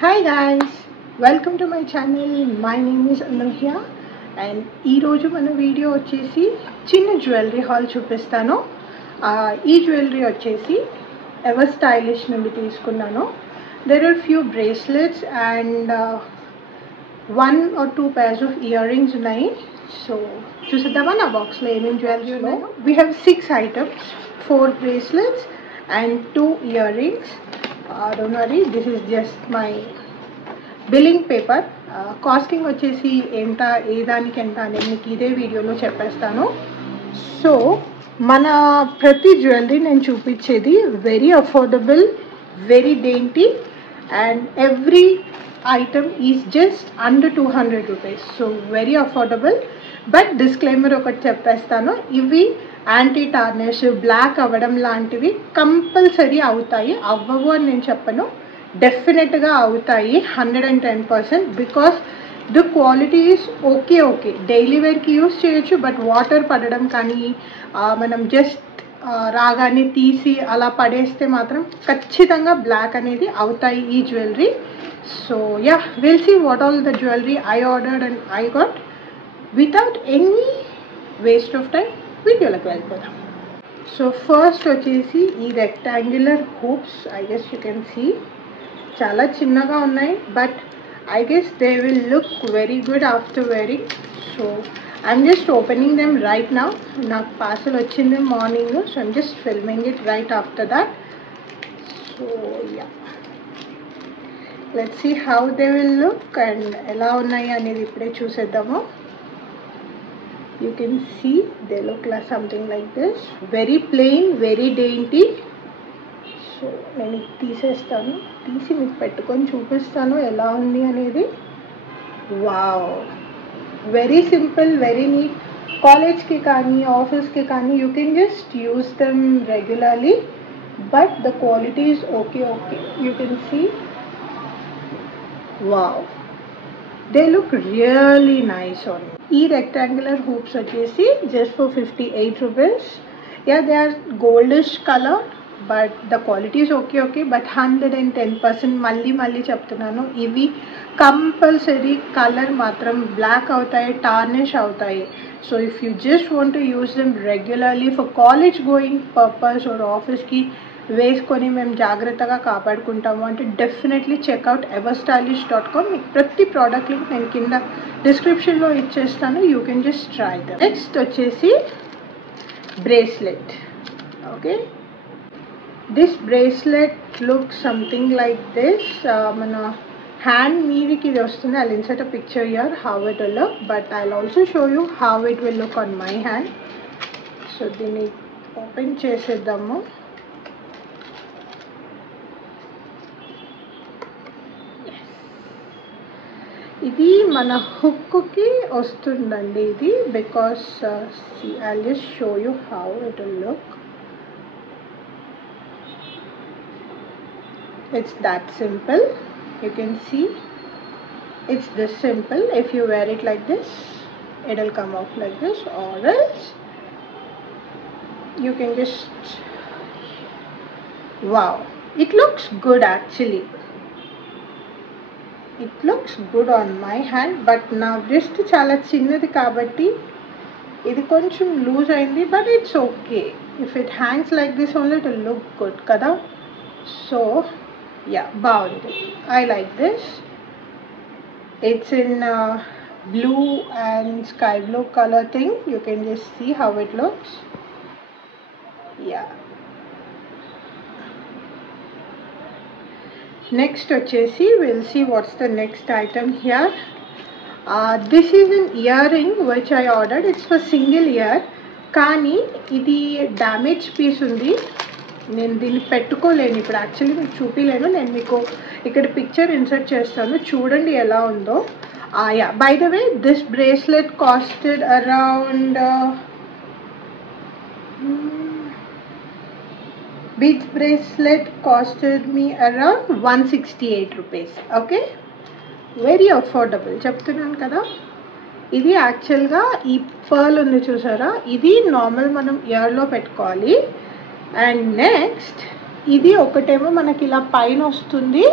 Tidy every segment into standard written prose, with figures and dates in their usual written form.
Hi guys, welcome to my channel. My name is Anugya and ఈ రోజు మన వీడియో వచ్చేసి చిన్న జ్యువెలరీ హాల్ చూపిస్తాను. ఈ జ్యువెలరీ వచ్చేసి ఎవర్ స్టైలిష్ నుండి తీసుకున్నాను. There are few bracelets and one or two pairs of earrings ఉన్నాయి. So చూసేద్దామా నా బాక్స్లో ఏమేమి జ్యువెలరీ ఉన్నాయో. We have 6 items, 4 bracelets and 2 earrings. Don't worry, this is just my billing paper. Casting వచ్చేసి ఎంత ఏ దానికి ఎంత అనేది మీకు ఇదే వీడియోలో చెప్పేస్తాను. సో మన ప్రతి జ్యువెలరీ నేను చూపించేది very affordable, very dainty and every item is just under 200 rupees. So very affordable. But disclaimer ఒకటి చెప్పేస్తాను, ఇవి యాంటీ టార్నిష్, బ్లాక్ అవ్వడం లాంటివి కంపల్సరీ అవుతాయి. అవ్వవు అని నేను చెప్పను, డెఫినెట్గా అవుతాయి 110%. Because the quality is okay. Daily వేర్కి యూస్ చేయొచ్చు, బట్ వాటర్ పడడం కానీ మనం జస్ట్ రాగానే తీసి అలా పడేస్తే మాత్రం ఖచ్చితంగా బ్లాక్ అనేది అవుతాయి ఈ jewellery. So yeah, will see what all the jewellery I ordered and I got. Without any waste of time వీడియోలోకి వెళ్ళిపోదాం. సో ఫస్ట్ వచ్చేసి ఈ rectangular hoops. I guess you can see చాలా చిన్నగా ఉన్నాయి, but I guess they will look very good after wearing. So I'm just opening them right now. నాకు parcel వచ్చింది morning, so I'm just filming it right after that. So yeah, let's see how they will look and ఎలా ఉన్నాయి అనేది ఇప్పుడే చూసేద్దాము. You can see they look like something like this, very plain, very dainty. సో నేను తీసేస్తాను, తీసి మీకు పెట్టుకొని చూపిస్తాను ఎలా ఉంది అనేది. Wow, very simple, very neat. కాలేజ్కి కానీ ఆఫీస్కి కానీ you can just use them regularly, but the quality is okay. You can see, wow, they look really nice on me. ఈ రెక్టాంగులర్ హూప్స్ వచ్చేసి just for 58 rupees. Yeah, they are goldish colour, but the quality is okay. But 110%, మళ్ళీ చెప్తున్నాను, ఇవి compulsory colour మాత్రం బ్లాక్ అవుతాయి, tarnish అవుతాయి. So if you just want to use them regularly for college going purpose or ఆఫీస్కి వేసుకొని మేము జాగ్రత్తగా కాపాడుకుంటాము అంటే డెఫినెట్లీ చెక్అవుట్ everstylish.com. మీకు ప్రతి ప్రోడక్ట్ లింక్ నేను కింద డిస్క్రిప్షన్లో ఇచ్చేస్తాను. You can just try them. Next వచ్చేసి bracelet. Okay, this bracelet look something like this. మన హ్యాండ్ మీదకి ఇది వస్తుంది. I'll insert a picture here how it will look, but I'll also show you how it will look on my hand. So దీన్ని open చేసేద్దాము. ఇది మన హుక్కి వస్తుందండి ఇది, because I just show you how it will look. It's that simple. You can see it's this simple. If you wear it like this, it will come out like this, or else you can just, wow, it looks good actually. It looks good on my hand, but నా wrist చాలా చిన్నది కాబట్టి ఇది కొంచెం లూజ్ అయింది, but it's okay. If it hangs like this only it will look good కదా. So yeah, బాగుంది. I like this. It's in blue and sky blue color thing. You can just see how it looks. Yeah, next వచ్చేసి we'll see what's the next item here. This is an earring which I ordered. It's for single ear, కానీ ఇది damage piece ఉంది. నేను దీన్ని పెట్టుకోలేను ఇప్పుడు, యాక్చువల్లీ మీకు చూపించలేను. నేను మీకు ఇక్కడ పిక్చర్ ఇన్సర్ట్ చేస్తాను, చూడండి ఎలా ఉందో. Yeah, by the way, this bracelet costed around beads bracelet costed me around 168 rupees. Okay, very affordable చెప్తున్నాను కదా. ఇది యాక్చువల్గా ఈ పర్ల్ ఉంది చూసారా, ఇది నార్మల్ మనం ఇయర్లో పెట్టుకోవాలి. అండ్ నెక్స్ట్ ఇది ఒకటేమో మనకి ఇలా పైన వస్తుంది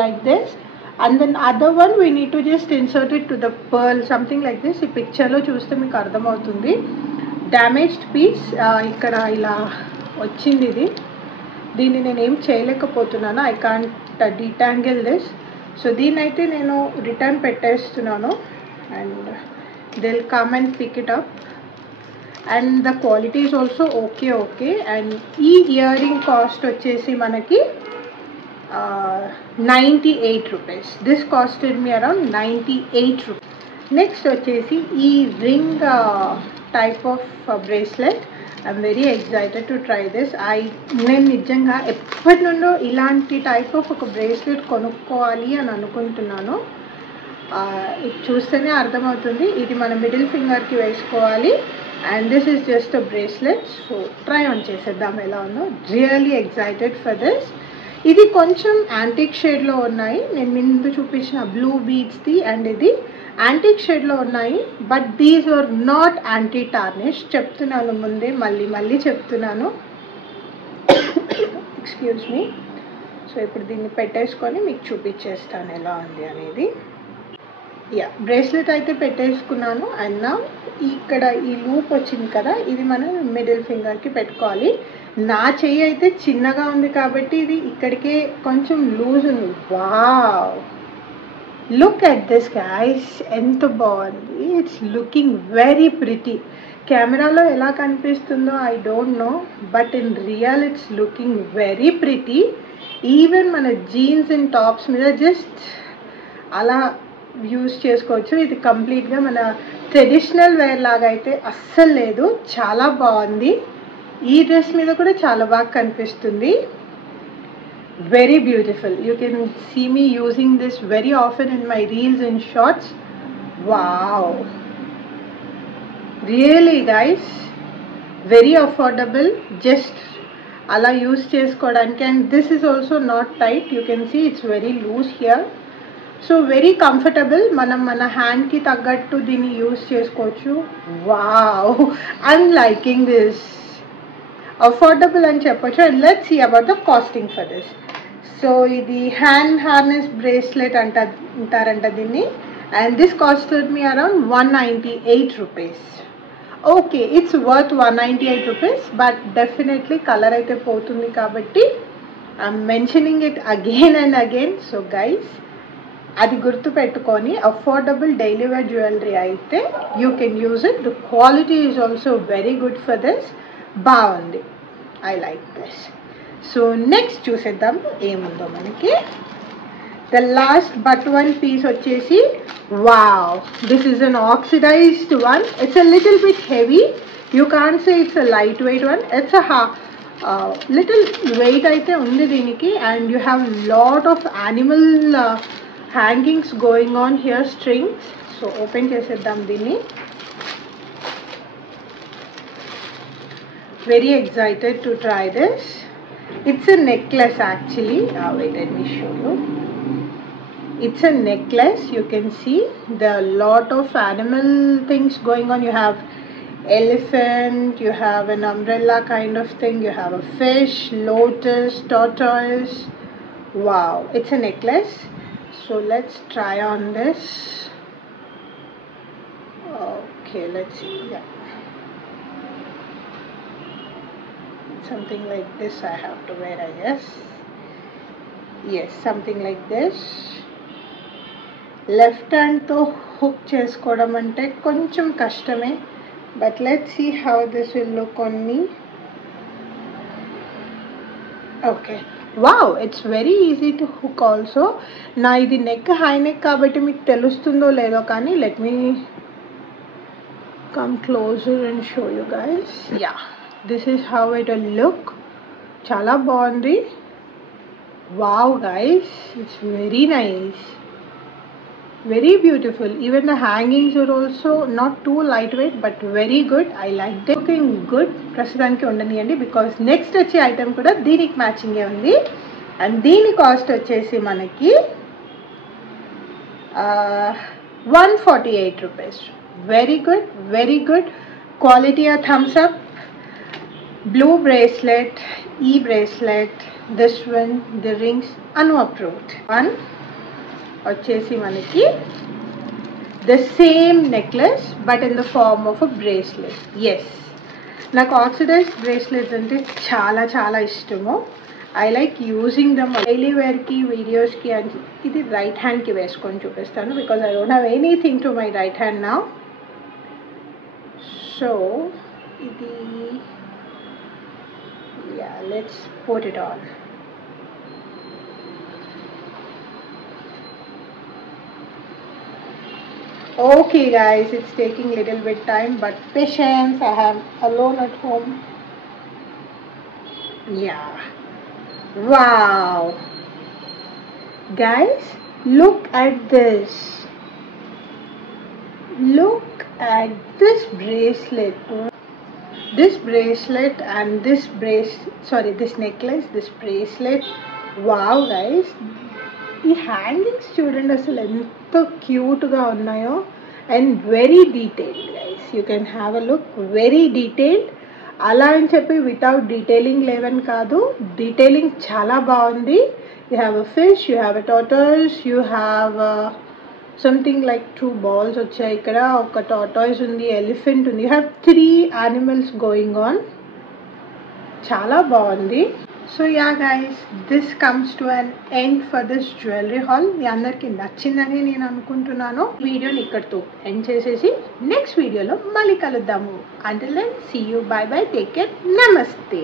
like this, and then other one we need to just insert it to the pearl, something like this. ఈ పిక్చర్లో చూస్తే మీకు అర్థమవుతుంది. డ్యామేజ్డ్ పీస్ ఇక్కడ ఇలా వచ్చింది. దీన్ని నేను ఏం చేయలేకపోతున్నాను. I can't detangle this. So దీన్ని అయితే నేను రిటర్న్ పెట్టేస్తున్నాను and they will come and pick it up. And the quality is also okay. And ఈ ఇయర్ రింగ్ కాస్ట్ వచ్చేసి మనకి 98 rupees. This costed me around 98 rupees. Next వచ్చేసి ఈ ring type of bracelet. I'm very excited to try this. నేను నిజంగా ఎప్పటి నుండో ఇలాంటి టైప్ ఆఫ్ ఒక బ్రేస్లెట్ కొనుక్కోవాలి అని అనుకుంటున్నాను. ఇది చూస్తేనే అర్థమవుతుంది. ఇది మన మిడిల్ ఫింగర్కి వేసుకోవాలి. And this is just a bracelet. So try on చేసేద్దాం ఎలా ఉందో. Really excited for this. ఇది కొంచెం యాంటిక్ షేడ్లో ఉన్నాయి. నేను ముందు చూపించిన బ్లూ బీడ్స్ది అండ్ ఇది యాంటిక్ షేడ్లో ఉన్నాయి. But these are not anti tarnish. చెప్తున్నాను ముందే, మళ్ళీ చెప్తున్నాను. Excuse me. సో ఇప్పుడు దీన్ని పెట్టేసుకొని మీకు చూపించేస్తాను ఎలా ఉంది అనేది. బ్రేస్లెట్ అయితే పెట్టేసుకున్నాను. అండ్ నా ఇక్కడ ఈ లూప్ వచ్చింది కదా, ఇది మనం మిడిల్ ఫింగర్కి పెట్టుకోవాలి. నా చెయ్యి అయితే చిన్నగా ఉంది కాబట్టి ఇది ఇక్కడికే కొంచెం లూజ్ ఉంది. Wow, look at this guys, ఎంత బాగుంది. It's looking very pretty. కెమెరాలో ఎలా కనిపిస్తుందో I don't know, but in real it's looking very pretty. Even మన జీన్స్ అండ్ టాప్స్ మీద జస్ట్ అలా యూజ్ చేసుకోవచ్చు. ఇది కంప్లీట్గా మన ట్రెడిషనల్ వేర్ లాగా అయితే అస్సలు లేదు. చాలా బాగుంది. ఈ డ్రెస్ మీద కూడా చాలా బాగా కనిపిస్తుంది. Very beautiful. You can see me using this very often in my reels and shorts. Wow, really guys, very affordable. Just అలా యూజ్ చేసుకోవడానికి. And this is also not tight. You can see it's very loose here. So very comfortable. మనం మన హ్యాండ్కి తగ్గట్టు దీన్ని use చేసుకోవచ్చు. Wow, I'm liking this. Affordable అని చెప్పొచ్చు. And let's see about the casting for this. So ఇది hand harness bracelet అంటారంట దీన్ని. And this costed me around 198 rupees. Okay, it's worth 198 rupees. But definitely colour అయితే పోతుంది కాబట్టి I'm mentioning it again and again. So guys, అది గుర్తు పెట్టుకొని affordable daily wear jewellery అయితే you can use it. The quality is also very good for this. బాగుంది. I like this. So next చూసేద్దాం ఏముందో మనకి. The last but one piece వచ్చేసి, wow, this is an oxidised one. It's a little bit heavy. You can't say it's a light weight one. It's a little weight అయితే ఉంది దీనికి. And you have lot of animal hangings going on here, strings. So open చేసేద్దాం దీన్ని. Very excited to try this. It's a necklace actually. Wait, let me show you. It's a necklace. You can see there are a lot of animal things going on. You have elephant, you have an umbrella kind of thing, you have a fish, lotus, tortoise. Wow, it's a necklace. So let's try on this. Okay, let's see. Yeah, something like this I have to wear, I guess. Yes, something like this. Left హ్యాండ్తో hook చేసుకోవడం అంటే కొంచెం కష్టమే. But let's see how this will look on me. Okay, wow, it's very easy to hook also. నా ఇది neck high neck కాబట్టి మీకు తెలుస్తుందో లేదో కానీ let me come closer and show you guys. Yeah, this is how it will look. చాలా బాగుంది. Wow guys, it's very nice, very beautiful. Even the hangings are also not too lightweight but very good. I like them. Looking good. ప్రస్తుతానికి ఉండనియండి because next వచ్చే ఐటమ్ కూడా దీనికి మ్యాచింగే ఉంది. అండ్ దీని కాస్ట్ వచ్చేసి మనకి 148 rupees. Very good, very good quality. ఆ థమ్స్ అప్. బ్లూ బ్రేస్లెట్, ఈ bracelet, this one, the rings unapproved. 1, వచ్చేసి మనకి the same necklace but in the form of a bracelet. Yes, నాకు ఆక్సిడైజ్డ్ బ్రేస్లెట్స్ అంటే చాలా చాలా ఇష్టము. I like using them daily వేర్కి, వీడియోస్కి. అని ఇది రైట్ హ్యాండ్కి వేసుకొని చూపిస్తాను because I don't have anything to my right hand now. So ఇది let's put it on. Okay guys, it's taking little bit time but patience. I am alone at home. Yeah, wow guys, look at this. Look at this bracelet. This bracelet and this this necklace, this bracelet. Wow guys, ఈ హ్యాంగింగ్స్ చూడండి అసలు ఎంత క్యూట్గా ఉన్నాయో. And very detailed guys, you can have a look. Very detailed. అలా అని చెప్పి without detailing లేవని కాదు, డీటెయిలింగ్ చాలా బాగుంది. You have a fish, you have a tortoise, you have something like 2 balls వచ్చాయి ఇక్కడ. ఒక టార్టాయిస్ ఉంది, ఎలిఫెంట్ ఉంది. You have 3 animals going on. చాలా బాగుంది. So yeah guys, this comes to an end for this jewellery haul. మీ అందరికీ నచ్చిందని నేను అనుకుంటున్నాను. వీడియోని ఇక్కడితో ఎండ్ చేసేసి నెక్స్ట్ వీడియోలో మళ్ళీ కలుద్దాము. Until then see you, bye bye, take care, నమస్తే.